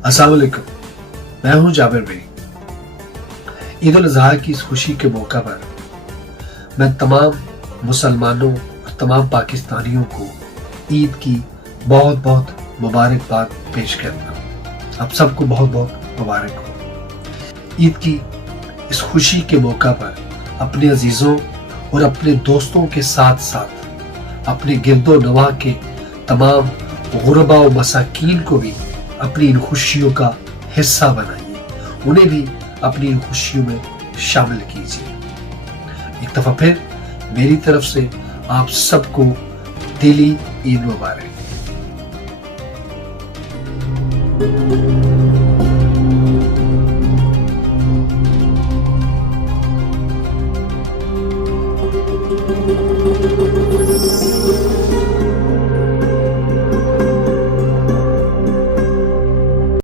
अस्सलाम वालेकुम, मैं हूं जाबिर भाई। ईद उल अजहा की इस खुशी के मौका पर मैं तमाम मुसलमानों और तमाम पाकिस्तानियों को ईद की बहुत बहुत मुबारकबाद पेश करता हूँ। आप सबको बहुत बहुत मुबारक हो। ईद की इस खुशी के मौका पर अपने अजीज़ों और अपने दोस्तों के साथ साथ अपने गिरदो नवाह के तमाम गुरबा व मसाकीन को भी अपनी इन खुशियों का हिस्सा बनाइए, उन्हें भी अपनी इन खुशियों में शामिल कीजिए। एक दफा फिर मेरी तरफ से आप सबको दिली ईद मुबारक।